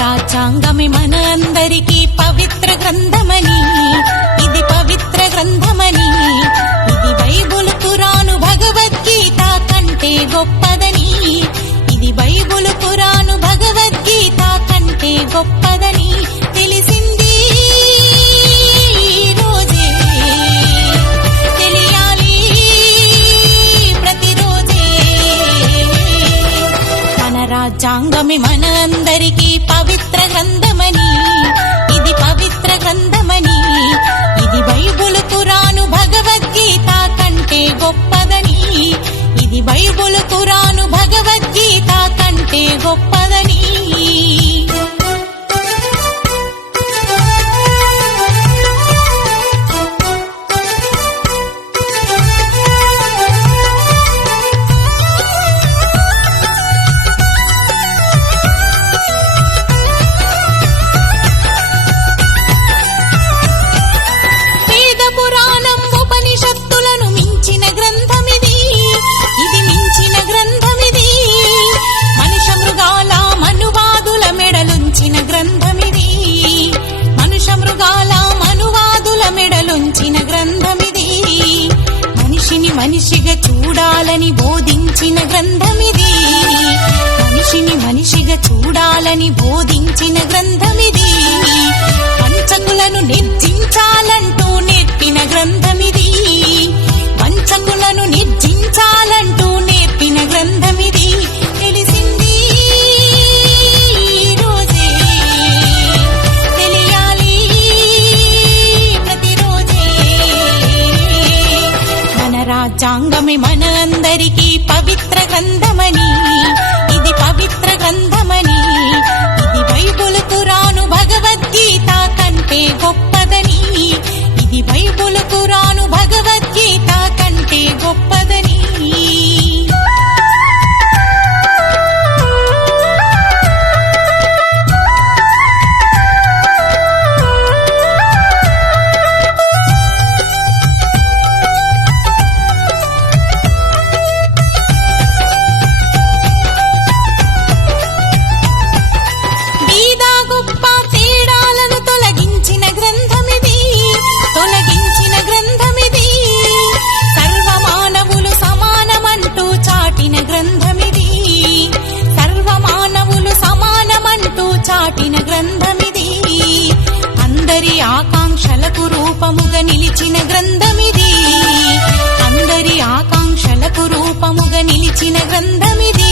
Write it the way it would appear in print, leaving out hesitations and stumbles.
రాజ్యాంగమే మన అందరికీ పవిత్ర గ్రంథమని, ఇది పవిత్ర గ్రంథమని, ఇది బైబుల్ ఖురాను భగవద్గీత కంటే గొప్పదని, ఇది బైబుల్ ఖురాను భగవద్గీత కంటే గొప్పదని తెలిసింది రోజే, తెలియాలి ప్రతిరోజే. మన రాజ్యాంగమే మన అందరికీ పవిత్ర గ్రంథమని, ఇది పవిత్ర గ్రంథమని, ఇది బైబుల్ ఖురాను భగవద్గీత కంటే గొప్పదని, ఇది బైబుల్ ఖురాను భగవద్గీత కంటే గొప్పదని. మనిషిగా చూడాలని బోధించిన గ్రంథమిది, మనిషిని మనిషిగా చూడాలని బోధించిన గ్రంథమిది, వంచకులను నిర్జించాలంటూ నేర్పిన గ్రంథమిది, వంచకులను నిర్జించాలంటూ నేర్పిన గ్రంథమిది తెలిసింది రోజే, తెలియాలి ప్రతిరోజే. మన రాజ్యాంగమే మన అందరికీ పవిత్ర గ్రంథమని, ఇది పవిత్ర గ్రంథమని, ఇది బైబుల్ ఖురాను భగవద్గీత కంటే గొప్పదని, ఇది బైబుల్ ఖురాను భగవద్గీత కంటే గొప్పదని. అందరి ఆకాంక్షలకు రూపముగా నిలిచిన గ్రంథమిది, అందరి ఆకాంక్షలకు రూపముగా నిలిచిన గ్రంథమిది.